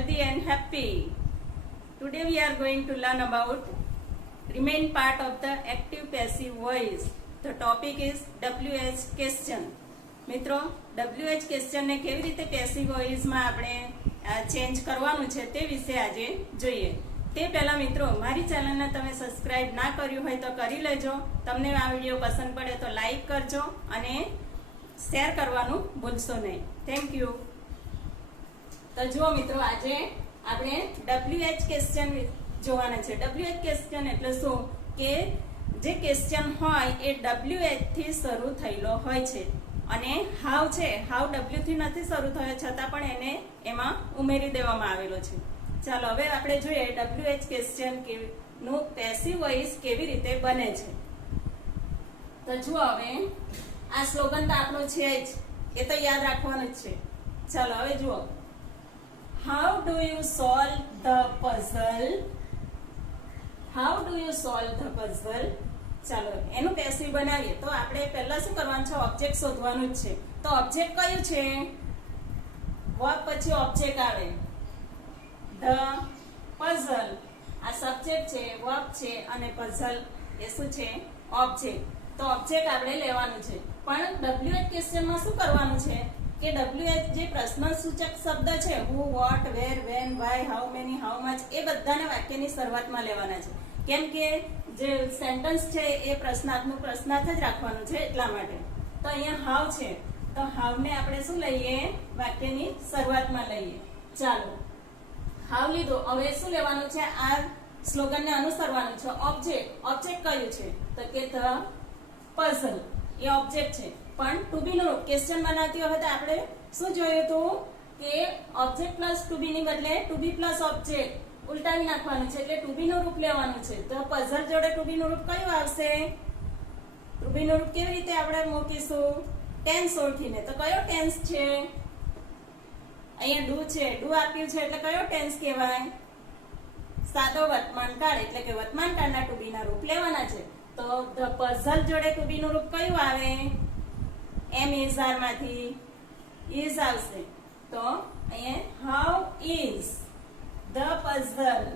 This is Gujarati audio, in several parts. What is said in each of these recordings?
healthy and happy. Today we are going to learn about remain part of the active passive voice. The topic is WH question. મિત્રો WH question ને કેવી રીતે પેસિવ વોઇસ માં આપણે ચેન્જ કરવાનું છે તે વિશે આજે જોઈએ. તે પહેલા મિત્રો મારી ચેનલને તમે સબસ્ક્રાઇબ ના કર્યું હોય તો કરી લેજો. તમને આ વિડિયો પસંદ પડે તો લાઈક કરજો અને શેર કરવાનું ભૂલશો નહીં. Thank you. તો જુઓ મિત્રો આજે આપણે WH ક્વેશ્ચન જોવાના છે. WH ક્વેશ્ચન એટલે શું કે જે ક્વેશ્ચન હોય એ WH થી શરૂ થયેલો હોય છે અને હાવ છે હાવ W થી નથી શરૂ થયો છતાં પણ એને એમાં ઉમેરી દેવામાં આવેલો છે. ચાલો હવે આપણે જોઈએ WH ક્વેશ્ચન નું પેસિવ વોઇસ કેવી રીતે બને છે. તો જુઓ હવે આ સ્લોગન તો આપણો છે જ, એ તો યાદ રાખવાનું જ છે. ચાલો હવે જુઓ, how do you solve the puzzle. How do you solve the puzzle. ચાલો એનું પેસિવ બનાવીએ તો આપણે પહેલા શું કરવાનું છે, ઓબ્જેક્ટ શોધવાનું જ છે. તો ઓબ્જેક્ટ કયું છે? વર્બ પછી ઓબ્જેક્ટ આવે ધ પઝલ. આ સબ્જેક્ટ છે, વર્બ છે અને પઝલ એ શું છે? ઓબ્જેક્ટ. તો ઓબ્જેક્ટ આપણે લેવાનું છે. પણ WH ક્વેશ્ચનમાં શું કરવાનું છે કે WH જે પ્રશ્ન સૂચક શબ્દ છે who, what, where, when, why, how many, how much એ બધાને વાક્યની શરૂઆતમાં લેવાના છે. કેમ કે જે સેન્ટેન્સ છે એ પ્રશ્નાર્થનું પ્રશ્નાર્થ જ રાખવાનું છે એટલા માટે. તો અહીંયા હાઉ છે તો હાઉને આપણે શું લઈએ? વાક્યની શરૂઆતમાં લઈએ. ચાલો હાઉ લીધો. હવે શું લેવાનું છે? આ સ્લોગનને અનુસરવાનું છે. ઓબ્જેક્ટ. ઓબ્જેક્ટ કયું છે? તો કે ધ પઝલ એ ઓબ્જેક્ટ છે. પણ ટુ બી નું ક્વેશ્ચન બનાવતી વખતે આપણે શું જોયું હતું કે ઓબ્જેક્ટ પ્લસ ટુ બી ની બદલે ટુ બી પ્લસ ઓબ્જેક્ટ ઉલટાવી નાખવાનું છે એટલે ટુ બી નું રૂપ લેવાનું છે. તો પઝલ જોડે ટુ બી નું રૂપ કયું આવશે? ટુ બી નું રૂપ કેવી રીતે આપણે મૂકીશું? ટેન્સ ઓળખીને. તો કયો ટેન્સ છે? અહીંયા ડુ છે, ડુ આપ્યું છે એટલે કયો ટેન્સ કહેવાય? સાદો વર્તમાનકાળ એટલે કે વર્તમાનકાળના ટુ બી ના રૂપ લેવાના છે. તો ધ પઝલ જોડે ટુ બી નું રૂપ કયું આવે? એમ ઇઝ આર માંથી ઇઝ આવશે. તો અહીંયા હાઉ ઇઝ ધ પઝલ.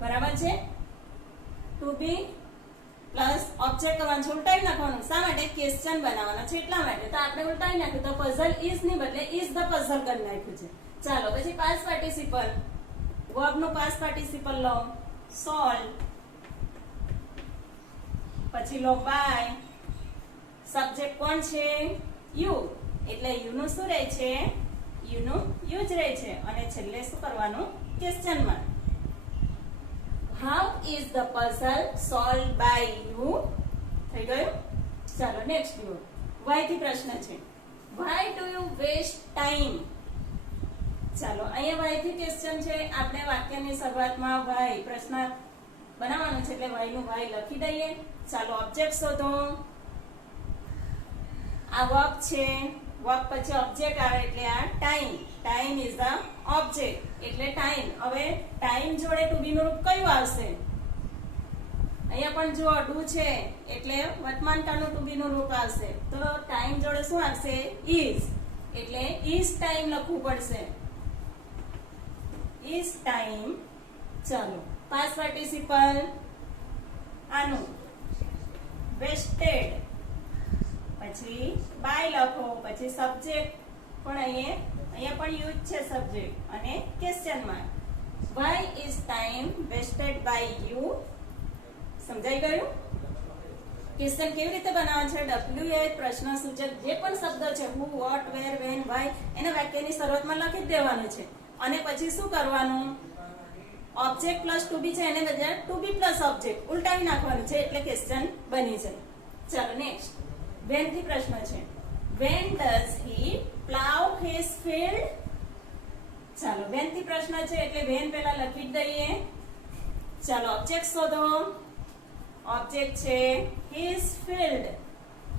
બરાબર છે? ટુ બી પ્લસ ઓબ્જેક્ટ કરવાનું છે, ઉલટાવી નાખવાનું. શા માટે? ક્વેશ્ચન બનાવવાનો છે એટલા માટે. તો આપણે ઉલટાવી નાખ્યું તો પઝલ ઇઝ ની બદલે ઇઝ ધ પઝલ કરી નાખ્યું છે. ચાલો પછી પાસ્ટ પાર્ટિસિપલ. વર્બ નું પાસ્ટ પાર્ટિસિપલ લો, સોલ્વ. પછી લો બાય. સબ્જેક્ટ કોણ છે? યુ. એટલે યુ નું શું રહે છે? યુ નું યુ જ રહે છે. અને છેલ્લે શું કરવાનું? Question mark. How is the puzzle solve by you. થઈ ગયું? ચાલો નેક્સ્ટ જુઓ. વાય થી પ્રશ્ન છે. Why do you waste time. ચાલો અહીંયા વાય થી ક્વેશ્ચન છે. આપણે વાક્યની શરૂઆતમાં વાય પ્રશ્ન બનાવવાનું છે એટલે વાય નું વાય લખી દઈએ. ચાલો ઓબ્જેક્ટ શોધો. આ વર્બ છે, વર્બ પછી ઓબ્જેક્ટ આવે એટલે આ time. Time is the object એટલે ટાઈમ. હવે ટાઈમ જોડે ટુ બી નું રૂપ કયું આવશે? અહીંયા પણ જો ડુ છે એટલે વર્તમાન કાળનું ટુ બી નું રૂપ આવશે. તો ટાઈમ જોડે શું આવશે? ઇઝ. એટલે ઇઝ ટાઈમ લખવું પડશે. Is time. ચાલો પાસ્ટ પાર્ટિસિપલ આનું વેસ્ટેડ. પછી બાય લખો. પછી સબ્જેક્ટ પણ અહીંયા પણ યુઝ છે સબ્જેક્ટ અને question mark. Why is time wasted by you. સમજાઈ ગયું? ક્વેશ્ચન કેવી રીતે બનાવવાનું છે? WH પ્રશ્ન સૂચક જે પણ શબ્દ છે who, what, where, when, Y એને વાક્યની શરૂઆતમાં લખી જ દેવાનું છે. અને પછી શું કરવાનું? ઓબ્જેક્ટ પ્લસ ટુ બી છે એને બદલે ટુ બી પ્લસ ઓબ્જેક્ટ ઉલટાવી નાખવાનું છે એટલે ક્વેશ્ચન બની જાય. ચાલો નેક્સ્ટ. વેન થી પ્રશ્ન છે. When does he plough his field. ચાલો વેન થી પ્રશ્ન છે એટલે વેન પહેલા લખી જ દઈએ. ચાલો ઓબ્જેક્ટ શોધો. ઓબ્જેક્ટ છે હિઝ ફિલ્ડ.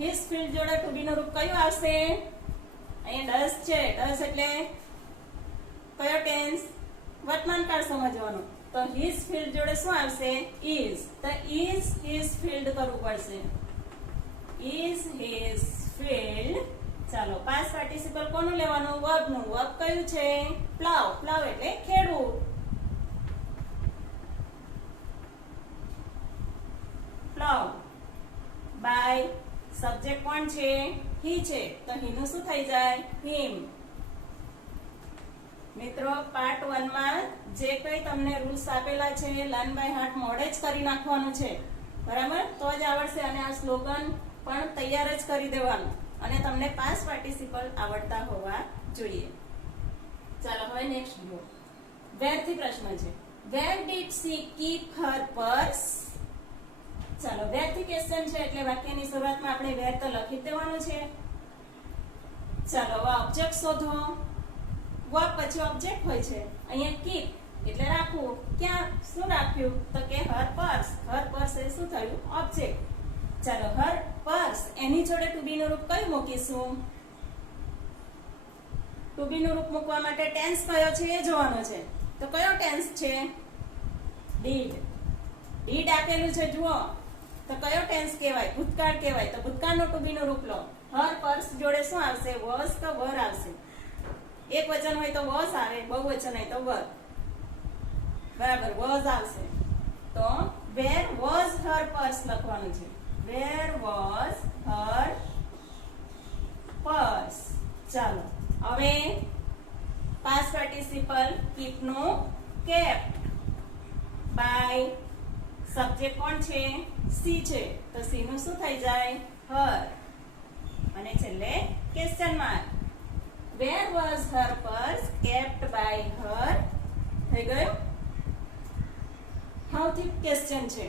હિઝ ફિલ્ડ જોડે ટુ બી નું રૂપ કયું આવશે? અહીંયા ડઝ છે. ડઝ એટલે કયો ટેન્સ? વર્તમાન કાળ સમજવાનું. તો હિઝ ફિલ્ડ જોડે શું આવશે? ઇઝ. તો ઇઝ હિઝ ફિલ્ડ કરવું પડશે. Is his field. ચાલો પાસ્ટ પાર્ટિસિપલ કોનું લેવાનું? વર્બ નું. વર્બ કયું છે? પ્લાવ. પ્લાવ એટલે ખેડવું. પ્લાવ. બાય સબ્જેક્ટ કોણ છે? હી છે, તો હી નું શું થઈ જાય? હિમ. મિત્રો પાર્ટ 1 માં જે કઈ તમને રૂલ્સ આપેલા છે લર્ન બાય હાર્ટ મોડે જ કરી નાખવાનું છે, બરાબર? તો જ આવડશે. અને આ સ્લોગન પણ તૈયાર જ કરી દેવાનું અને તમને પાસ્ટ પાર્ટિસિપલ આવડતા હોવા જોઈએ. ચાલો હવે નેક્સ્ટ જુઓ. વેર થી પ્રશ્ન છે. Where did she keep Har purse? ચાલો વેર થી ક્વેશ્ચન છે એટલે વાક્યની શરૂઆતમાં આપણે વેર તો લખી જ દેવાનું છે. ચાલો હવે ઓબ્જેક્ટ શોધો. વર્બ પછી ઓબ્જેક્ટ હોય છે. અહીંયા કીપ એટલે રાખવું. ક્યાં શું રાખ્યું? તો કે હર પર્સ. હર પર્સ એ શું થયું? ઓબ્જેક્ટ. ચાલો હર પર્સ એની જોડે ટુ બી નું રૂપ કયું મૂકીશું? ટુ બી નું રૂપ મૂકવા માટે ટેન્સ કયો છે એ જોવાનો છે. તો કયો ટેન્સ છે? ડીડ. ડીડ આપેલું છે જુઓ, તો કયો ટેન્સ કહેવાય? ભૂતકાળ કહેવાય. તો ભૂતકાળનું ટુ બી નું રૂપ લો. હર પર્સ જોડે શું આવશે? વોઝ કે વર આવશે? એક વચન હોય તો વોઝ આવે, બહુવચન હોય તો વર. બરાબર, વોઝ આવશે. તો વેર વોઝ હર પર્સ લખવાનું છે. Where was her purse. ચાલો હવે પાસ્ટ પાર્ટિસિપલ કીપ નું કેપ્ટ. બાય સબ્જેક્ટ કોણ છે? સી છે, તો સી નું શું થઈ જાય? હર. અને છેલ્લે question mark. Where was her purse kept by her? થઈ ગયું? હાઉ થી ક્વેશ્ચન છે.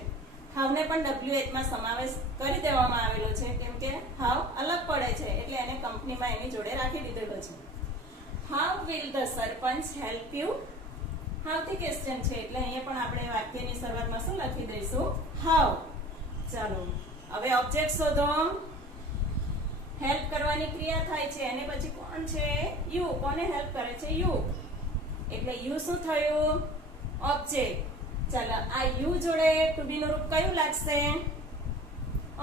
હાઉ ને પણ WH માં સમાવેશ કરી દેવામાં આવેલો છે કેમ કે હાઉ અલગ પડે છે એટલે એને કંપનીમાં એની જોડે રાખી દીધેલો છે. How will the sarpanch help you? How થી ક્વેશ્ચન છે એટલે અહીંયા પણ આપણે વાક્યની શરૂઆતમાં શું લખી દઈશું? હાઉ. ચાલો હવે ઓબ્જેક્ટ શોધો. હેલ્પ કરવાની ક્રિયા થાય છે અને પછી કોણ છે? યુ. કોને હેલ્પ કરે છે? યુ. એટલે યુ શું થયું? ઓબ્જેક્ટ. ચાલો આ યુ જોડે ટુ બી નું રૂપ કયું લાગશે?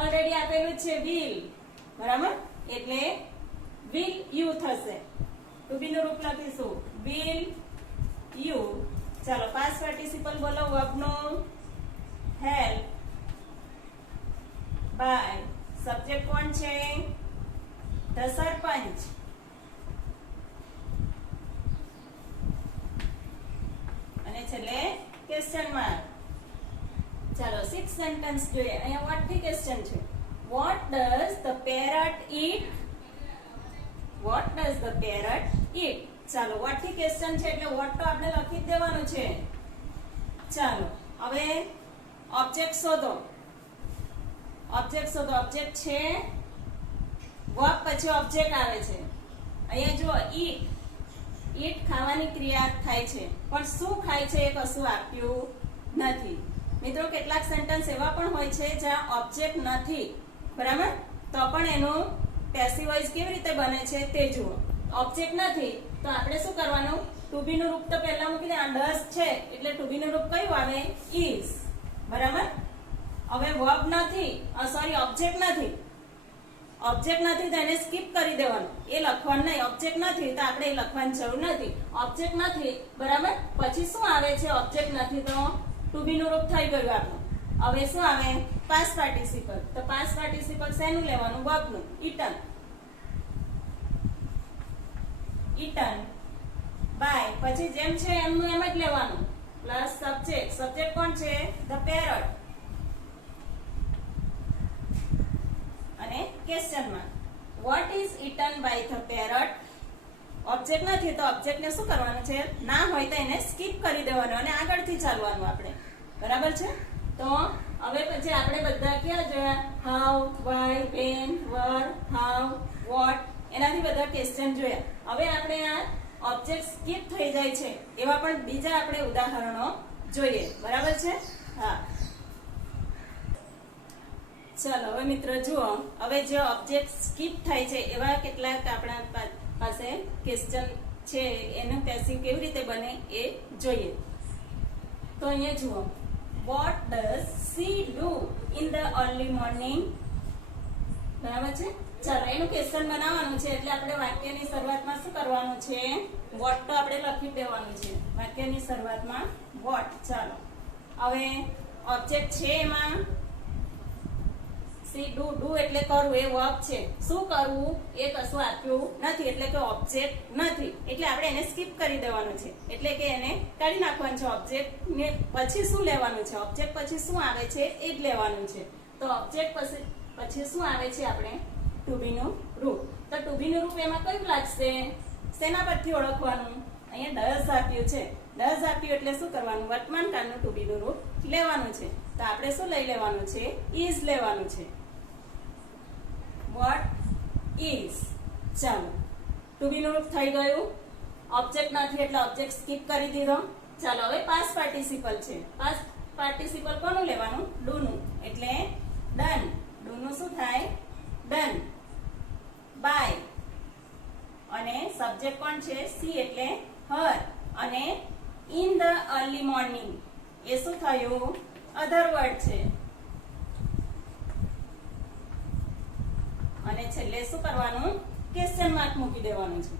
ઓલરેડી આપેલું છે વિલ, બરાબર? એટલે વિલ યુ થશે. ટુ બી નું રૂપ લખીશું વિલ યુ. ચાલો પાસ્ટ પાર્ટિસિપલ બોલો. વર્બ નું હેલ્પ બાય સબ્જેક્ટ કોણ છે? ધ સરપંચ. અને છેલ્લે ક્વેશ્ચન માર્ક. ચાલો 6 સેન્ટેન્સ જોઈએ. અહીંયા વોટ થી ક્વેશ્ચન છે. What does the parrot eat? What does the parrot eat? ચાલો વોટ થી ક્વેશ્ચન છે એટલે વોટ તો આપણે લખી જ દેવાનું છે. ચાલો હવે ઓબ્જેક્ટ શોધો. ઓબ્જેક્ટ શોધો. ઓબ્જેક્ટ છે વર્બ પછી ઓબ્જેક્ટ આવે છે. અહીંયા જુઓ ઈટ. ઈટ ખાવાની ક્રિયા થાય છે પણ શું ખાય છે એ કશું આપ્યું નથી. મિત્રો કેટલાક સેન્ટેન્સ એવા પણ હોય છે જ્યાં ઓબ્જેક્ટ નથી, બરાબર? તો પણ એનું પેસિવ વોઇસ કેવી રીતે બને છે તે જુઓ. ઓબ્જેક્ટ નથી તો આપણે શું કરવાનું? ટુ બી નું રૂપ તો પહેલા મૂકી દે. ડઝ છે એટલે ટુ બી નું રૂપ કયું આવે? ઇઝ, બરાબર? હવે વર્બ નથી, સોરી ઓબ્જેક્ટ નથી. ઓબ્જેક્ટ નથી તો એને સ્કીપ કરી દેવાનું. એ લખવાનું નહીં. ઓબ્જેક્ટ નથી તો આપણે એ લખવાની જરૂર નથી. ઓબ્જેક્ટ નથી, બરાબર? પછી શું આવે છે? ઓબ્જેક્ટ નથી તો ટુ બી નું રૂપ થઈ ગયું આપણું. હવે શું આવે? Past participle. તો પાસ્ટ પાર્ટિસિપલ શેનું લેવાનું? વર્બ નું. ઈટન. ઈટન બાય પછી જેમ છે એમનું એમ જ લેવાનું. Plus subject. સબ્જેક્ટ કોણ છે? The parrot. અને question mark. What is eaten by the parrot? Object નથી તો ઓબ્જેક્ટ ને શું કરવાનું છે? ના હોય તો એને સ્કીપ કરી દેવાનું અને આગળથી ચાલવાનું આપણે, બરાબર છે? તો હવે પછી આપણે બધા ક્યાં જોયા? How, why, when, where, how, what, એનાથી બધા ક્વેશ્ચન જોયા. હવે આપણે આ ઓબ્જેક્ટ સ્કીપ થઈ જાય છે એવા પણ બીજા આપણે ઉદાહરણો જોઈએ, બરાબર છે? હા. ચાલો હવે મિત્રો જુઓ. હવે જે ઓબ્જેક્ટ સ્કીપ થાય છે એવા કેટલાક આપણા પાસે ક્વેશ્ચન છે. એનું પેસિવ કેવી રીતે બને એ જોઈએ. તો અહીંયા જુઓ. What does she do in the early morning? બરાબર છે? ચાલો એનું ક્વેશ્ચન બનાવવાનું છે એટલે આપણે વાક્યની શરૂઆતમાં શું કરવાનું છે વોટ તો આપણે લખી દેવાનું છે વાક્યની શરૂઆતમાં વોટ ચાલો હવે ઓબ્જેક્ટ છે એમાં સી ડુ એટલે કરવું એ વર્બ છે શું કરવું એ કશું આપ્યું નથી એટલે કે ઓબ્જેક્ટ નથી એટલે આપણે એને સ્કીપ કરી દેવાનું છે એટલે કે એને કાઢી નાખવાનું છે ઓબ્જેક્ટ ને પછી શું લેવાનું છે ઓબ્જેક્ટ પછી શું આવે છે એ જ લેવાનું છે તો ઓબ્જેક્ટ પછી શું આવે છે આપણે ટુ બી નું રૂપ તો ટુ બી નું રૂપ એમાં કયું લાગશે શેના પરથી ઓળખવાનું અહીંયા ડઝ આપ્યું છે ડઝ આપ્યું એટલે શું કરવાનું વર્તમાન કાળનું ટુ બી નું રૂપ લેવાનું છે તો આપણે શું લઈ લેવાનું છે ઇઝ લેવાનું છે વોટ ઇઝ ચાલો ટુ બી નું રૂપ થઈ ગયું ઓબ્જેક્ટ નથી એટલે ઓબ્જેક્ટ સ્કીપ કરી દીધો ચાલો હવે પાસ્ટ પાર્ટિસિપલ છે પાસ્ટ પાર્ટિસિપલ કોનું લેવાનું ડુ નું એટલે ડન ડુ નું શું થાય ડન બાય અને સબ્જેક્ટ કોણ છે સી એટલે હર અને ઇન ધ અર્લી મોર્નિંગ એ શું થયું અધર વર્ડ છે અને છેલ્લે શું કરવાનું ક્વેશ્ચન માર્ક મૂકી દેવાનું છે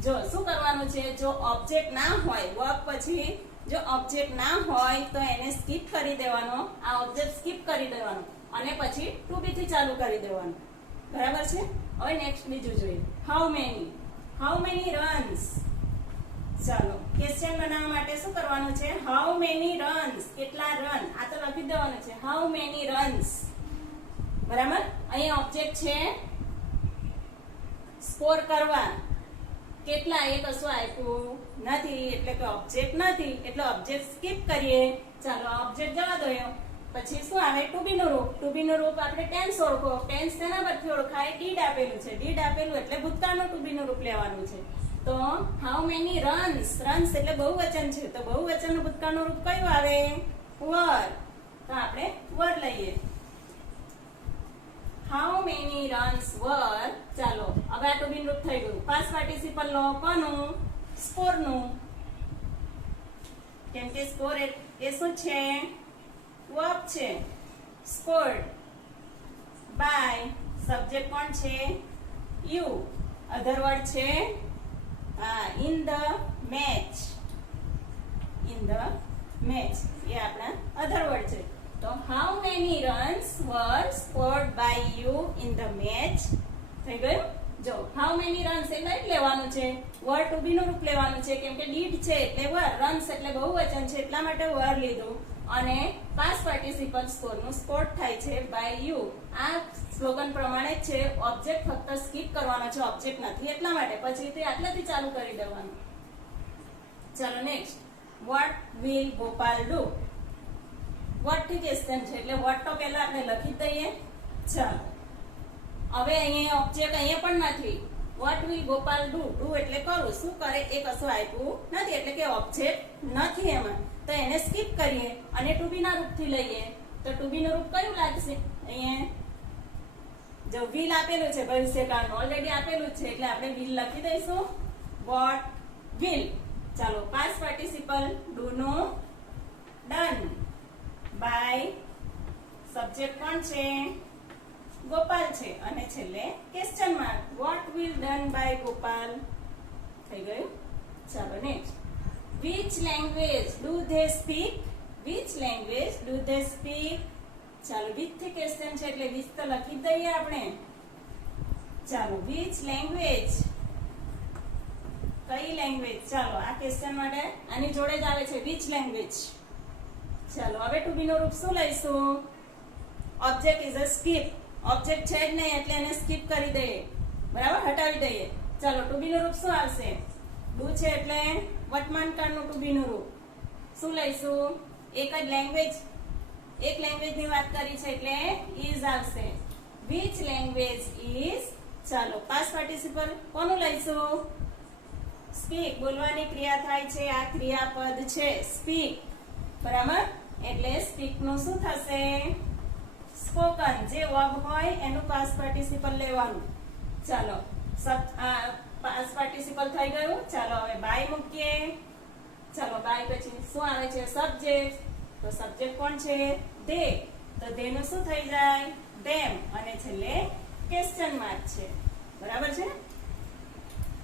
જો શું કરવાનું છે જો ઓબ્જેક્ટ ના હોય વર્બ પછી જો ઓબ્જેક્ટ ના હોય તો એને સ્કીપ કરી દેવાનો આ ઓબ્જેક્ટ સ્કીપ કરી દેવાનો અને પછી ટુ બી થી ચાલુ કરી દેવાનું બરાબર છે હવે નેક્સ્ટ બીજું જોઈએ હાઉ મેની રન્સ ચાલો ક્વેશ્ચન બનાવવા માટે શું કરવાનું છે હાઉ મેની રન્સ કેટલા રન આ તો લખી દેવાનું છે હાઉ મેની રન્સ બરાબર અહીંયા ઓબ્જેક્ટ છે સ્કોર કરવા કેટલા એ કશું આપ્યું નથી એટલે કે ઓબ્જેક્ટ નથી એટલે ઓબ્જેક્ટ સ્કીપ કરીએ ચાલો ઓબ્જેક્ટ જવા દો પછી શું આવે ટુ બી નું રૂપ આપણે ટેન્સ ઓળખો ટેન્સ તેના પરથી ઓળખાય ડીડ આપેલું છે ડીડ આપેલું એટલે ભૂતકાળનું ટુ બી નું રૂપ લેવાનું છે તો હાઉ મેની રન્સ એટલે બહુવચન છે તો બહુવચનનું ભૂતકાળનું રૂપ કયું આવે વર તો આપણે વર લઈએ હાઉ મેની રન્સ વર ચાલો હવે આ ટુ બી નું રૂપ થઈ ગયું પાસ્ટ પાર્ટિસિપલ લો કોનું સ્કોર નું કેમ કે સ્કોર એ શું છે વર્બ છે સ્કોર્ડ બાય સબ્જેક્ટ કોણ છે યુ અધર વર્ડ છે ઇન ધ મેચ એ આપણા અધર વર્ડ છે તો how many runs were scored by you in the match થઈ ગયું જો હાઉ મેની રન્સ એટલે જ લેવાનું છે વર ટુ બી નું રૂપ લેવાનું છે કેમ કે ડીડ છે એટલે વર રન્સ એટલે બહુવચન છે એટલા માટે વર લીધું અને પાસ્ટ પાર્ટિસિપલ સ્કોર નું સ્કોર્ડ થાય છે બાય યુ આ સ્લોગન પ્રમાણે છે ઓબ્જેક્ટ ફક્ત સ્કીપ કરવાનો છે ઓબ્જેક્ટ નથી એટલા માટે પછી તે આટલાથી ચાલુ કરી દેવાનું ચાલો next what will Gopal do vote થી ક્વેશ્ચન છે એટલે વોટ તો પહેલા આપણે લખી દઈએ ચાલો હવે અહીંયા ઓબ્જેક્ટ અહીંયા પણ નથી વોટ વિલ ગોપાલ ડુ એટલે કરું શું કરે એ કશું આપ્યું નથી એટલે કે ઓબ્જેક્ટ નથી એમાં તો એને સ્કીપ કરીએ અને ટુ બી ના રૂપથી લઈએ તો ટુ બી નું રૂપ કયું લાગશે અહીંયા જો વિલ આપેલું છે ભવિષ્યકાળનું ઓલરેડી આપેલું છે એટલે આપણે વિલ લખી દઈશું વોટ વિલ ચાલો પાસ્ટ પાર્ટિસિપલ ડુ નો ડન બાય સબ્જેક્ટ કોણ છે ગોપાલ છે અને છેલ્લે question mark what will done by Gopal થઈ ગયું ચાલો next which language do they speak ચાલો which થી ક્વેશ્ચન છે એટલે which તો લખી દઈએ આપણે ચાલો which language કઈ લેંગ્વેજ ચાલો આ ક્વેશ્ચન માટે આની જોડે જ આવે છે which language ચાલો હવે ટુ બી નું રૂપ શું લઈશું object is a skip object છે જ નહીં એટલે એને સ્કીપ કરી દઈએ બરાબર હટાવી દઈએ ચાલો ટુ બી નું રૂપ શું આવશે ડુ છે એટલે વર્તમાન કાળનું ટુ બી નું રૂપ શું લઈશું એક લેંગ્વેજ ની વાત કરી છે એટલે ઇઝ આવશે which language is ચાલો પાસ્ટ પાર્ટિસિપલ કોનું લઈશું સ્પીક બોલવાની ક્રિયા થાય છે આ ક્રિયાપદ છે સ્પીક બરાબર એટલે સ્પીક નું શું થશે સ્પોકન જે વર્બ હોય એનું પાસ્ટ પાર્ટિસિપલ લેવાનું ચાલો પાસ્ટ પાર્ટિસિપલ થઈ ગયું ચાલો હવે બાય મૂકીએ ચાલો બાય પછી શું આવે છે સબ્જેક્ટ તો સબ્જેક્ટ કોણ છે they તો they નું શું થઈ જાય them અને છેલ્લે ક્વેશ્ચન માર્ક છે, બરાબર છે.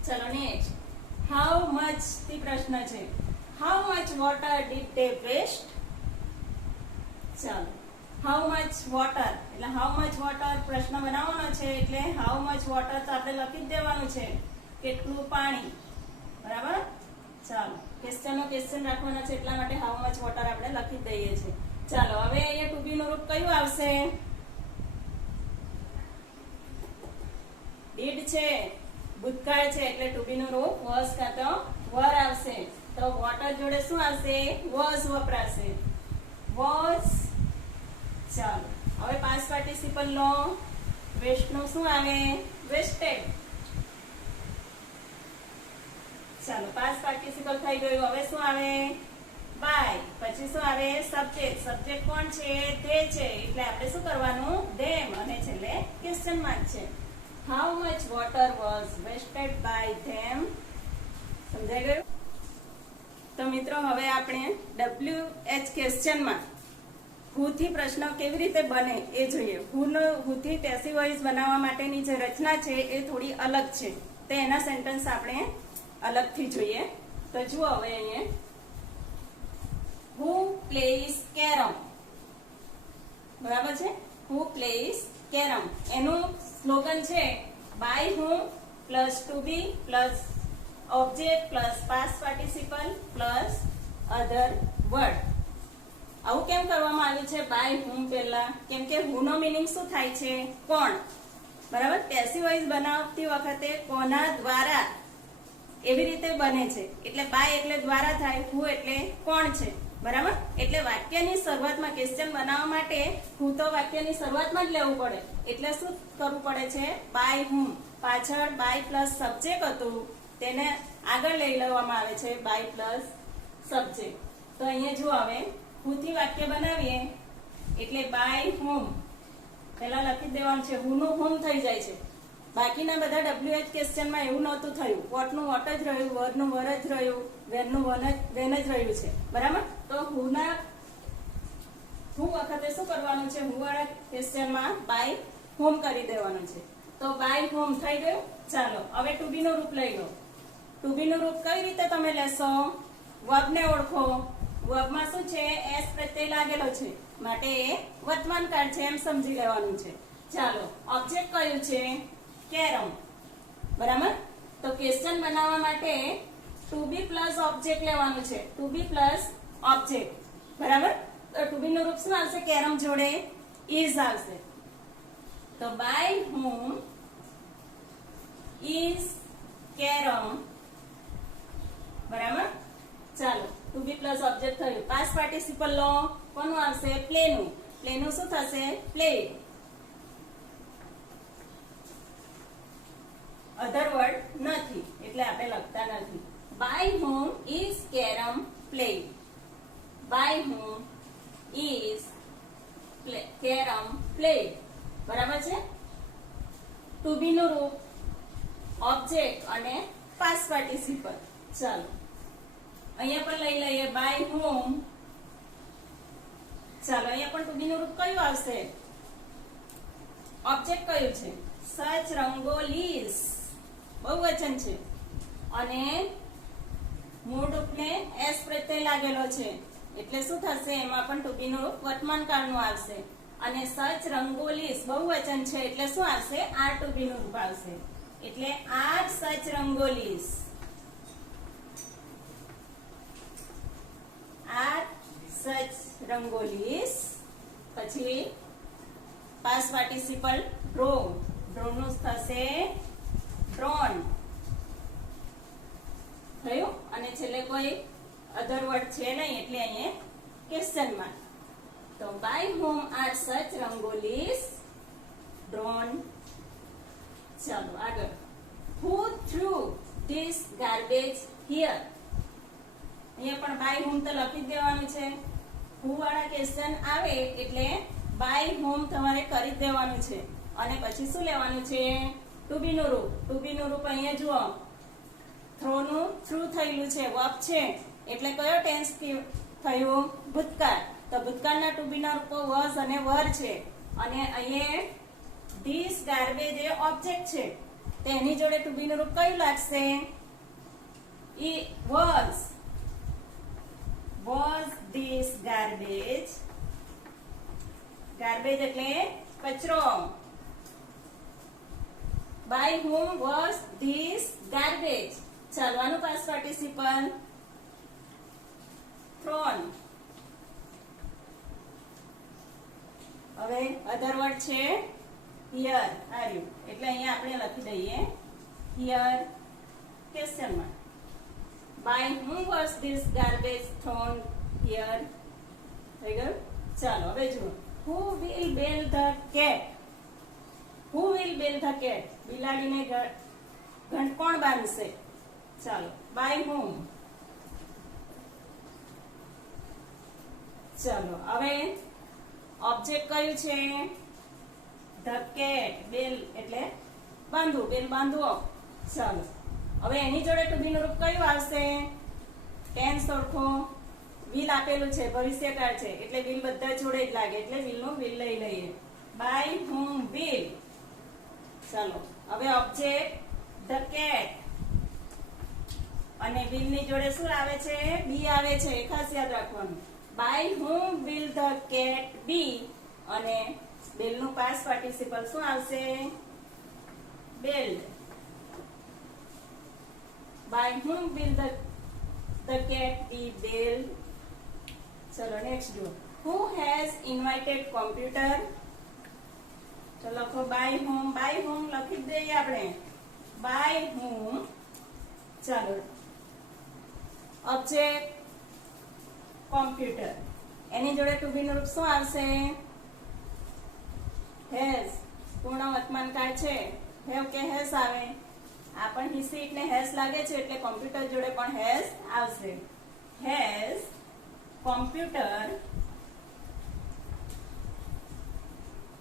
ચલો નેક્સ્ટ, હાઉ મચ થી પ્રશ્ન છે. How much water did they waste. ચાલો, હાઉ મચ વોટર એટલે હાઉ મચ વોટર પ્રશ્ન બનાવવાનો છે એટલે હાઉ મચ વોટર તો આપણે લખી જ દેવાનું છે, કેટલું પાણી, બરાબર. ચાલો, ક્વેશ્ચન રાખવાના છે એટલા માટે હાઉ મચ વોટર આપણે લખી જ દઈએ છીએ. ચાલો, હવે અહીંયા ટુ બી નું રૂપ કયું આવશે? ડીડ છે, ભૂતકાળ છે એટલે ટુ બી નું રૂપ વોઝ કાં તો વર આવશે. તો વોટર જોડે શું આવશે? વોઝ વપરાશે, વોઝ. ચાલો, હવે પાસ્ટ પાર્ટિસિપલ લો વેસ્ટ નું શું આવે? વેસ્ટેડ. ચાલો, પાસ્ટ પાર્ટિસિપલ થઈ ગયું. હવે શું આવે? બાય. પછી શું આવે? સબ્જેક્ટ. સબ્જેક્ટ કોણ છે? ધે છે એટલે આપણે શું કરવાનું? ધેમ. અને છેલ્લે ક્વેશ્ચન માર્ક છે. How much water was wasted by them. સમજાઈ ગયું? તો મિત્રો, હવે આપણે WH ક્વેશ્ચનમાં હુ થી પ્રશ્ન કેવી રીતે બને એ જોઈએ. હુ થી પેસિવ વોઇસ બનાવવા માટેની જે રચના છે એ થોડી અલગ છે, તો એના સેન્ટેન્સ આપણે અલગથી જોઈએ. તો જુઓ હવે અહીંયા, હુ પ્લેઝ કેરમ, બરાબર છે. હુ પ્લેઝ કેરમ એનું સ્લોગન છે by whom plus to be plus object plus past participle plus other word. આવું કેમ કરવામાં આવ્યું છે બાય હુમ પહેલા? કેમ કે હુ નો મીનિંગ શું થાય છે? કોણ, બરાબર. પેસિવ વોઇસ બનાવતી વખતે કોના દ્વારા એવી રીતે બને છે એટલે બાય એટલે દ્વારા થાય, હુ એટલે કોણ છે, બરાબર. એટલે વાક્યની શરૂઆતમાં ક્વેશ્ચન બનાવવા માટે હુ તો વાક્યની શરૂઆતમાં જ લેવું પડે. એટલે શું કરવું પડે છે? બાય હુમ. પાછળ બાય પ્લસ સબ્જેક્ટ હતું તેને આગળ લઈ લેવામાં આવે છે બાય પ્લસ સબ્જેક્ટ. તો અહીંયા જો હવે હુ થી વાક્ય બનાવીએ એટલે બાય હુમ પહેલા લખી દેવાનું છે. હુ નું હુમ થઈ જાય છે. બાકીના બધા WH ક્વેશ્ચનમાં એવું નહોતું થયું. વોટ નું વોટ જ રહ્યું, વર નું વર જ રહ્યું, વેન નું વેન જ રહ્યું છે, બરાબર. તો હુ વખતે શું કરવાનું છે? હુ વાળા ક્વેશ્ચનમાં બાય હોમ કરી દેવાનું છે. તો બાય હોમ થઈ ગયું. ચાલો, હવે ટુ બી નું રૂપ લઈ લો. ટુ બી નું રૂપ કઈ રીતે તમે લેશો? વર્બ ને ઓળખો. વર્બમાં શું છે? એસ પ્રત્યય લાગેલો છે માટે એ વર્તમાન કાળ છે એમ સમજી લેવાનું છે. ચાલો, ઓબ્જેક્ટ કયું છે? કેરમ, બરાબર. તો ક્વેશ્ચન બનાવવા માટે ટુ બી પ્લસ ઓબ્જેક્ટ લેવાનું છે. ટુ બી પ્લસ ઓબ્જેક્ટ, બરાબર. તો ટુ બી નું રૂપ શું આવશે? કેરમ જોડે ઇઝ આવશે. તો બાય હુમ ઇઝ કેરમ, બરાબર. ચાલો, ટુ બી પ્લસ ઓબ્જેક્ટ થયું. પાસ્ટ પાર્ટિસિપલ લો. કોનું આવશે? પ્લે નું. પ્લે નું શું થશે? પ્લે. અધર વર્ડ નથી એટલે આપણે લખતા નથી. By whom is carrom played. By whom is carrom played, બરાબર છે. ટુ બી નું રૂપ ઓબ્જેક્ટ અને પાસ્ટ પાર્ટિસિપલ. ચાલો, અહીંયા પણ લઈ લઈએ બાય હુમ. ચાલો, અહીંયા પણ ટુ બી નું રૂપ કયું આવશે? ઓબ્જેક્ટ કયું છે? સચ રંગોલીસ, બહુવચન છે અને મૂળ રૂપને એસ પ્રત્યય લાગેલો છે એટલે શું થશે? એમાં પણ ટુ બી નું રૂપ વર્તમાન કાળનું આવશે. અને સચ રંગોલીસ બહુવચન છે એટલે શું આવશે? આર ટુ બી નું રૂપ આવશે. એટલે આર સચ રંગોલીસ. આર સચ રંગોલીસ. પછી પાસ્ટ પાર્ટિસિપલ ડ્રો. ડ્રો નું થશે ડ્રોન, થયું. અને છેલ્લે કોઈ અધર વર્ડ છે નહીં એટલે અહીંયા ક્વેશ્ચન માર્ક. તો બાય હુમ આર સચ રંગોલીસ ડ્રોન. ચાલો આગળ. હુ થ્રુ ધીસ ગાર્બેજ હિયર. અહીંયા પણ બાય હુમ તો લખી જ દેવાનું છે. હુ વાળા ક્વેશ્ચન આવે એટલે બાય હુમ તમારે કરી દેવાનું છે. અને પછી શું લેવાનું છે? ટુ બી નું રૂપ. ટુ બી નું રૂપ અહીંયા જુઓ, થ્રો નું થ્રુ થયેલું છે, વર્બ છે એટલે કયો ટેન્સ થયું? ભૂતકાળ. તો ભૂતકાળના ટુ બી ના રૂપો વોઝ અને વર છે. અને અહીંયા ધીસ ગાર્બેજ એ ઓબ્જેક્ટ છે, તો એની જોડે ટુ બી નું રૂપ કયું લાગશે? was this garbage, garbage એટલે કચરો, by whom was this garbage? ચાલો આનું past participle thrown. હવે અધર વર્ડ છે here, આવ્યું એટલે અહીંયા આપણે લખી દઈએ here question mark. By whom was this garbage thrown here? થઈ ગયું. ચાલો હવે જુઓ, who will bail the cat? Who will bail the cat? બિલાડીને ઘંટ કોણ બાંધશે? ચાલો, by whom? ચાલો હવે ઓબ્જેક્ટ કયું છે? the cat. બેલ એટલે બાંધવું, બેલ બાંધવો. ચાલો હવે એની જોડે ટુ બી નું રૂપ કયું આવશે? ટેન્સ ઓળખો, વિલ આપેલું છે, ભવિષ્યકાળ છે એટલે વિલ બધા જોડે જ લાગે એટલે વિલ નું વિલ લઈ લઈએ. by whom will. ચાલો હવે ઓબ્જેક્ટ the cat અને will ની જોડે શું આવે છે? બી આવે છે, ખાસ યાદ રાખવાનું. by whom will the cat be અને will નું past participle શું આવશે? bailed. By whom will the cat be bailed? ચલો નેક્સ્ટ જુઓ, who has invited computer? ચલો લખો by whom. by whom લખી જ દઈએ આપણે, by whom. ચાલો ઓબ્જેક્ટ કોમ્પ્યુટર, એની જોડે ટુ બી નું રૂપ શું આવશે? has. પૂર્ણ વર્તમાન કાળ છે, have કે has આવે. આ પણ હિસી એટલે હેસ લાગે છે એટલે કોમ્પ્યુટર જોડે પણ હેસ આવશે. હેસ કોમ્પ્યુટર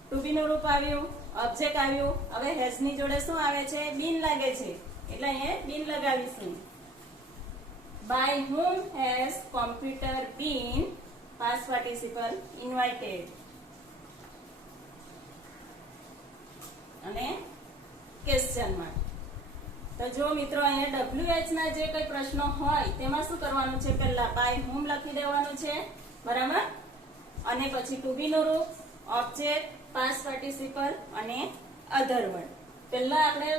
ટુ બી નું રૂપ આવ્યું, ઓબ્જેક્ટ આવ્યું. હવે હેસ ની જોડે શું આવે છે? બીન લાગે છે એટલે અહીંયા બીન લગાવીશું. by whom has computer been past participle invited અને ક્વેશ્ચન માર્ક. તો જો મિત્રો અહીંયા WH ના જે કઈ પ્રશ્નો હોય તેમાં શું કરવાનું છે? પહેલા by whom લખી દેવાનું છે, બરાબર, અને પછી ટુ બી નું રૂપ, ઓબ્જેક્ટ, past participle અને અધર વર્ડ. પહેલા આપણે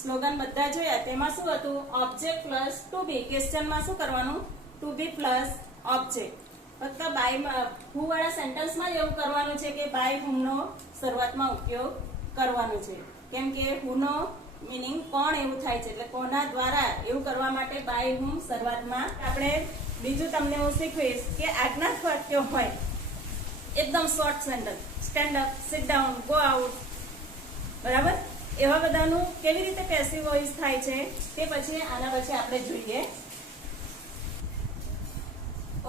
સ્લોગન બધા જોયા, તેમાં શું હતું? ઓબ્જેક્ટ પ્લસ ટુ બી. ક્વેશ્ચનમાં શું કરવાનું? Two be plus object. ફક્ત બાય who વાળા સેન્ટેન્સમાં જ એવું કરવાનું છે કે by whom નો શરૂઆતમાં ઉપયોગ કરવાનો છે, કેમ કે who નો મીનિંગ કોણ એવું થાય છે એટલે કોના દ્વારા, એવું કરવા માટે by whom શરૂઆતમાં. આપણે બીજું તમને હું શીખવીશ કે આજ્ઞાર્થ વાક્યો હોય એકદમ short sentence, stand up, sit down, go out, બરાબર, એવા બધાનું કેવી રીતે પેસિવ વોઇસ થાય છે તે પછી આના પછી આપણે જોઈએ.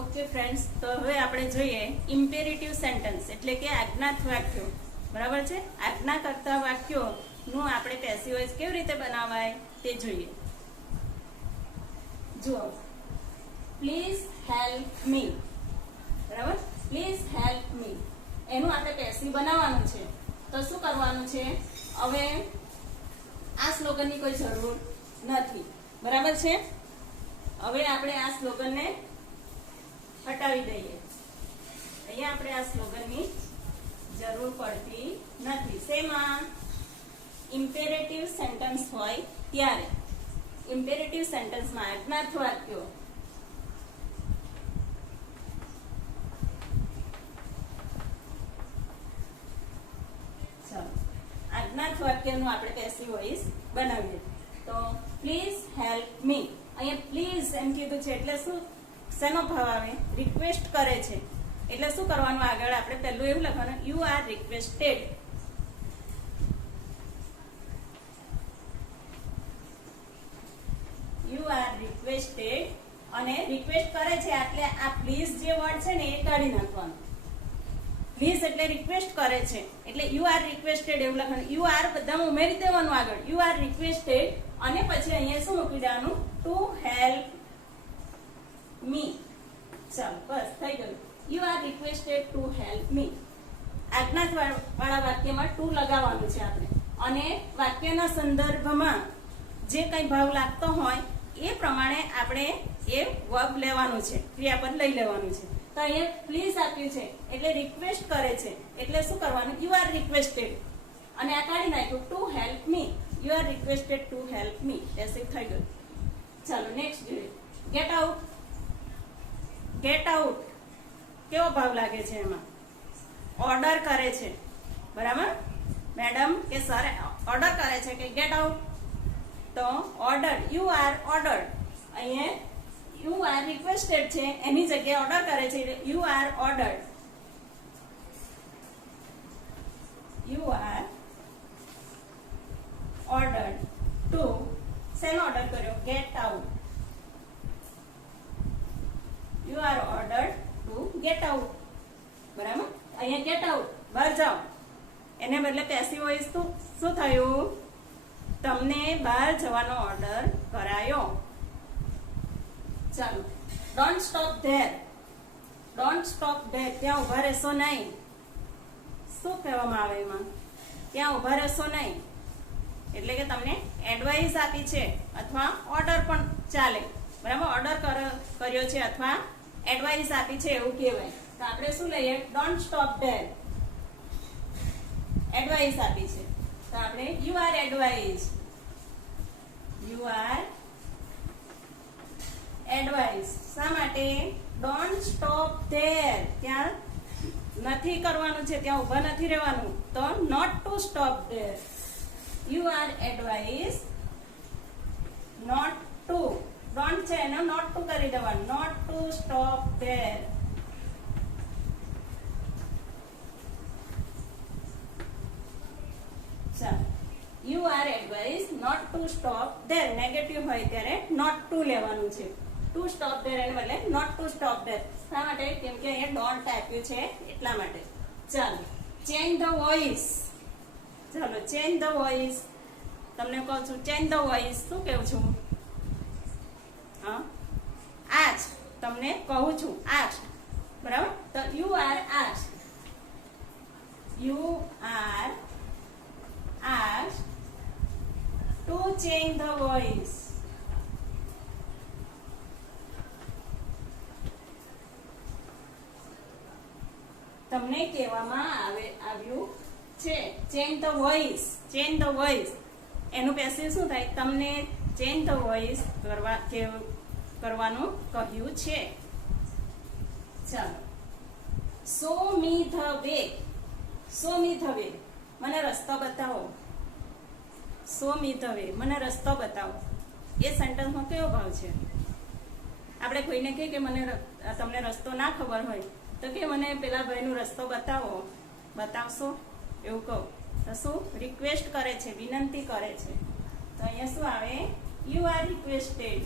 ઓકે ફ્રેન્ડ્સ, તો હવે આપણે જોઈએ ઇમ્પેરેટિવ સેન્ટેન્સ એટલે કે આજ્ઞાર્થ વાક્યો, બરાબર છે. આજ્ઞા કરતા વાક્યો નું આપણે પેસિવ વોઇસ કેવી રીતે બનાવાય તે જોઈએ. જુઓ, પ્લીઝ હેલ્પ મી, બરાબર, પ્લીઝ હેલ્પ મી એનું આપણે પેસિવ બનાવવાનું છે. તો શું કરવાનું છે? હવે આ સ્લોગનની કોઈ જરૂર નથી, બરાબર છે. હવે આપણે આ સ્લોગનને હટાવી દઈએ. અહીંયા આપણે આ સ્લોગનની જરૂર પડતી નથી. શેમાં? ઇમ્પેરેટિવ સેન્ટેન્સ હોય ત્યારે. ઇમ્પેરેટિવ સેન્ટેન્સમાં આજ્ઞાર્થ વાક્યો આજ્ઞાર્થ વાક્યનું આપણે પેસિવ વોઇસ બનાવીએ. તો પ્લીઝ હેલ્પ મી, અહીંયા પ્લીઝ એમ કીધું છે એટલે શું? શેનો ભાવ આવે? રિક્વેસ્ટ કરે છે એટલે શું કરવાનું? આગળ આપણે પહેલું એવું લખવાનું, you are requested. You are requested અને રિક્વેસ્ટ કરે છે એટલે આ પ્લીઝ જે વર્ડ છે ને એ કાઢી નાખવાનું. પ્લીઝ એટલે રિક્વેસ્ટ કરે છે એટલે યુ આર રિક્વેસ્ટેડ એવું લખવાનું. યુ આર બધામાં ઉમેરી દેવાનું આગળ, યુ આર રિક્વેસ્ટેડ અને પછી અહીંયા શું મૂકી દેવાનું? ટુ હેલ્પ મી. ચાલો બસ થઈ ગયું. You are requested to help મી. આજ્ઞા વાળા વાક્યમાં ટુ લગાવવાનું છે આપણે, અને વાક્યના સંદર્ભમાં જે કંઈ ભાવ લાગતો હોય એ પ્રમાણે આપણે એ વર્બ લેવાનું છે, ક્રિયાપદ લઈ લેવાનું છે. તો અહીંયા પ્લીઝ આપ્યું છે એટલે રિક્વેસ્ટ કરે છે, એટલે શું કરવાનું? You are requested. અને આ કાઢી નાખ્યું to help me. You are requested to help me. એસે થઈ ગયું. ચાલો નેક્સ્ટ જોઈએ. Get out. ગેટ આઉટ કેવો ભાવ લાગે છે? એમાં ઓર્ડર કરે છે, બરાબર? મેડમ કે સર ઓર્ડર કરે છે કે ગેટ આઉટ, તો ઓર્ડર, યુ આર ઓર્ડર. અહીંયા યુ આર રિક્વેસ્ટેડ છે એની જગ્યાએ ઓર્ડર કરે છે એટલે you are order. You are order to, શેનો ઓર્ડર કર્યો? Get out. You are order to get out, બરાબર? અહીંયા ગેટ આઉટ, બહાર જાઓ. એને બદલે પેસિવ વોઇસ શું થયું? તમને બહાર જવાનો ઓર્ડર કરાયો. ચાલો, don't stop there. Don't stop there, ત્યાં ઉભા રહેશો નહીં. શું કહેવામાં આવે એમાં? ત્યાં ઉભા રહેશો નહીં. એટલે કે તમને એડવાઇસ આપી છે, અથવા ઓર્ડર પણ ચાલે, બરાબર? ઓર્ડર કર્યો છે અથવા એડવાઇસ આપી છે એવું કહેવાય. તો આપણે શું લઈએ? Don't stop there. એડવાઇસ આપી છે તો આપણે you are advice. You are advice. શા માટે? ડોન્ટ સ્ટોપ ધેર, ત્યાં નથી કરવાનું છે, ત્યાં ઊભા નથી રહેવાનું, તો not to stop there. You are advise not to, don't છે એને નોટ ટુ કરી દેવાનું, નોટ ટુ સ્ટોપ ધેર. ચાલો, you are advise not to stop there. Negative હોય ત્યારે નોટ ટુ લેવાનું છે. ટુ સ્ટોપ ધેર એને બદલે નોટ ટુ સ્ટોપ ધેર. શા માટે? કેમ કે અહીંયા ડોન્ટ આપ્યું છે એટલા માટે. ચાલો, ચેન્જ ધ વોઇસ. ચાલો, ચેન્જ ધ વોઇસ. તમને કહું છું ચેન્જ ધ વોઇસ. શું કહું છું? હા, આજ તમને કહું છું આજ, બરાબર? તો યુ આર આજ. You are asked to change the voice. તમને કહેવામાં આવ્યું છે change the voice. Change the voice એનું પેસિવ શું થાય? તમને ચેન્જ ધ વોઇસ કરવાનું કહ્યું છે. ચાલો, show me the way. Show me the way, મને રસ્તો બતાવો. શો મી ધ વે, મને રસ્તો બતાવો. એ સેન્ટેન્સમાં કેવો ભાવ છે? આપણે કોઈને કહીએ કે તમને રસ્તો ના ખબર હોય તો કે મને પેલા ભાઈનો રસ્તો બતાવો. બતાવશો એવું કહો તો શું? રિક્વેસ્ટ કરે છે, વિનંતી કરે છે. તો અહીંયા શું આવે? You are requested.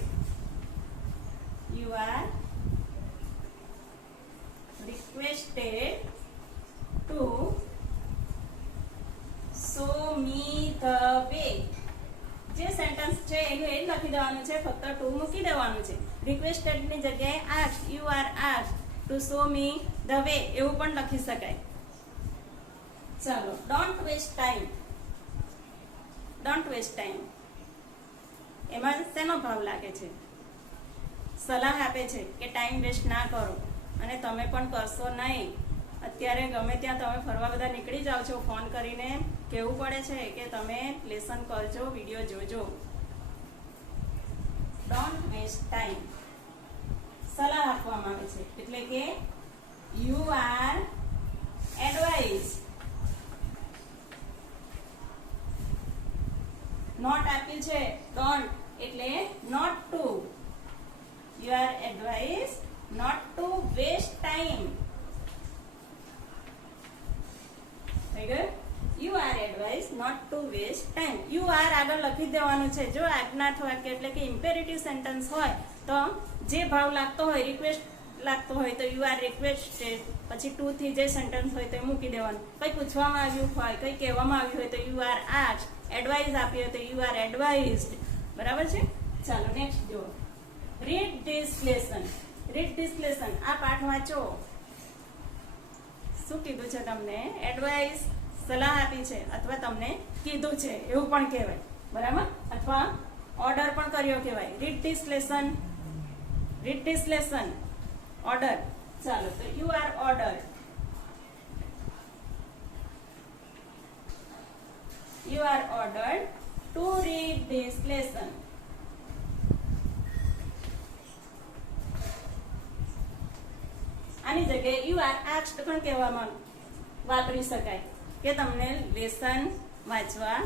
You are requested two show me the way. જે સેન્ટેન્સ છે એનું એ જ લખી દેવાનું છે, ફક્ત ટુ મૂકી દેવાનું છે. રિક્વેસ્ટેડ ની જગ્યાએ asked, you are asked to show me the way એવું પણ લખી શકાય. ચાલો, don't waste time. Don't waste time એમાં શેનો ભાવ લાગે છે? સલાહ આપે છે કે ટાઈમ વેસ્ટ ના કરો, અને તમે પણ કરશો નહીં. અત્યારે ગમે ત્યાં તમે ફરવા બધા નીકળી જાઓ છો, ફોન કરીને કહેવું પડે છે કે તમે લેસન કરજો, વિડીયો જોજો. ડોન્ટ વેસ્ટ ટાઈમ સલાહ આપવામાં આવે છે, એટલે કે યુ આર એડવાઇસ. નોટ આપ્યું છે ડોન્ટ એટલે not to. You are advise not to waste time. થઈ ગયું? You are advise not to waste time. You are આગળ લખી દેવાનું છે. જો આજ્ઞાર્થ વાક્ય એટલે કે ઇમ્પેરેટિવ સેન્ટેન્સ હોય તો જે ભાવ લાગતો હોય, રિક્વેસ્ટ લાગતો હોય તો યુ આર રિક્વેસ્ટેડ, પછી ટુ થી જે સેન્ટેન્સ હોય તો મૂકી દેવાનું. કઈ પૂછવામાં આવ્યું હોય, કઈ કહેવામાં આવ્યું હોય તો યુ આર આસ્ક્ડ. એડવાઇસ આપી હોય તો યુ આર એડવાઇઝડ. બરાબર છે? ચાલો નેક્સ્ટ જુઓ. Read this lesson. Read this lesson, આ પાઠ વાંચો. શું કીધું છે તમને? એડવાઇસ, સલાહ આપી છે અથવા તમને કીધું છે એવું પણ કહેવાય, બરાબર? અથવા ઓર્ડર પણ કર્યો કહેવાય. Read this lesson, order. ચાલો, તો you are order. You are ordered to read this lesson. આની જગ્યાએ you are asked પણ કહેવામાં વાપરી શકાય કે તમને લેસન વાંચવા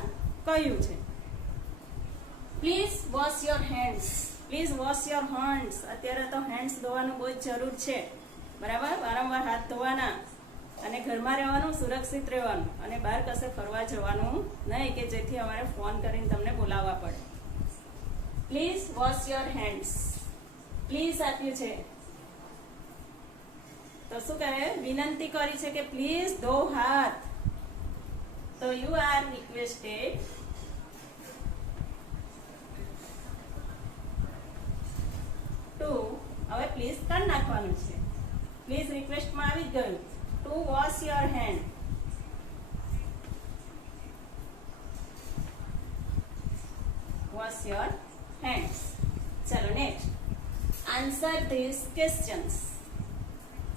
કહ્યું છે. Please wash your hands. Please wash your hands. અત્યારે તો હેન્ડ્સ ધોવાનું બહુ જ જરૂર છે, બરાબર? વારંવાર હાથ ધોવાના અને ઘરમાં રહેવાનું, સુરક્ષિત રહેવાનું અને બહાર કશે ફરવા જવાનું નહીં કે જેથી અમારે ફોન કરીને તમને બોલાવવા પડે. Please wash your hands. Please આપ્યું છે તો શું કહે? વિનંતી કરી છે કે પ્લીઝ ધો હાથ. તો યુ આર રિક્વેસ્ટેડ ટુ, હવે પ્લીઝ કરી નાખવાનું છે. પ્લીઝ રિક્વેસ્ટમાં આવી જ ગયું. To wash your hand. Wash your hands. ચલો next. Answer these questions.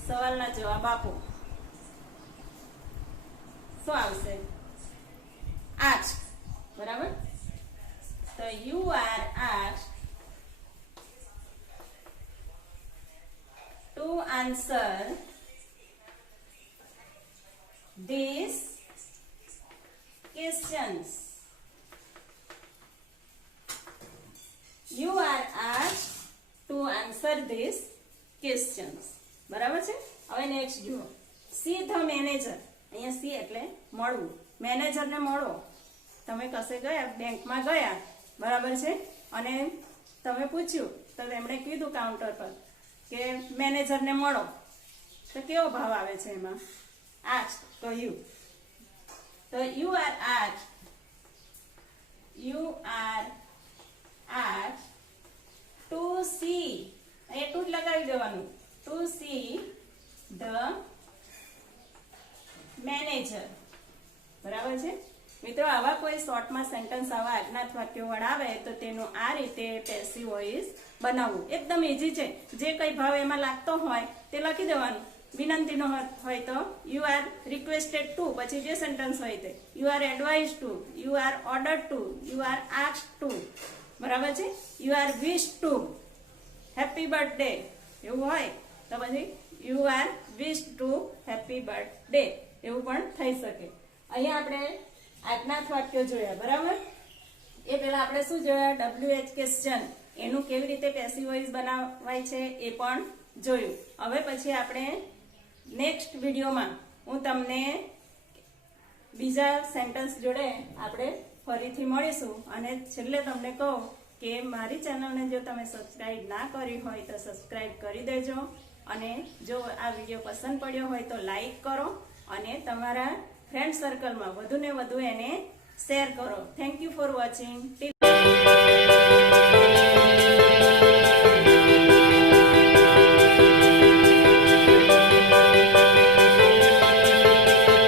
સવાલના જવાબ આપો. શું આવશે? Ask. બરાબર? તો you are asked to answer these questions. You are asked to answer these questions. બરાબર છે? હવે નેક્સ્ટ જુઓ. See the manager. અહીંયા સી એટલે મળવું. મેનેજરને મળો. તમે કશે ગયા, બેંકમાં ગયા, બરાબર છે? અને તમે પૂછ્યું તો તેમણે કીધું કાઉન્ટર પર કે મેનેજરને મળો. તો કેવો ભાવ આવે છે એમાં? asked, કહ્યું. તો you are asked to see, એટલું જ લગાવી દેવાનું, to see the manager. બરાબર છે મિત્રો? આવા કોઈ શોર્ટમાં સેન્ટેન્સ આવા આજ્ઞાત વાક્યો વડાવે તો તેનું આ રીતે પેસિવ વોઇસ બનાવવું એકદમ ઈઝી છે. જે કઈ ભાવ એમાં લાગતો હોય તે લખી દેવાનું. વિનંતીનો હોય તો યુ આર રિક્વેસ્ટેડ ટુ, પછી જે સેન્ટેન્સ હોય તે you are advise to, you are ordered to, you are asked to, બરાબર છે? You are wish to happy birthday એવું હોય તો પછી you are wish to happy birthday એવું પણ થઈ શકે. અહીંયા આપણે આજ્ઞાત વાક્યો જોયા, બરાબર? એ પહેલા આપણે શું જોયા? WH ક્વેશ્ચન, એનું કેવી રીતે પેસિવ વોઇસ બનાવાય છે એ પણ જોયું. હવે પછી આપણે નેક્સ્ટ વિડીયોમાં હું તમને બીજા સેન્ટેન્સ જોડે આપણે ફરીથી મળીશું. અને છેલ્લે તમને કહું કે મારી ચેનલને જો તમે સબસ્ક્રાઇબ ના કરી હોય તો સબસ્ક્રાઇબ કરી દેજો. અને જો આ વિડીયો પસંદ પડ્યો હોય તો લાઈક કરો અને તમારા ફ્રેન્ડ સર્કલમાં વધુને વધુ એને શેર કરો. Thank you for watching. Till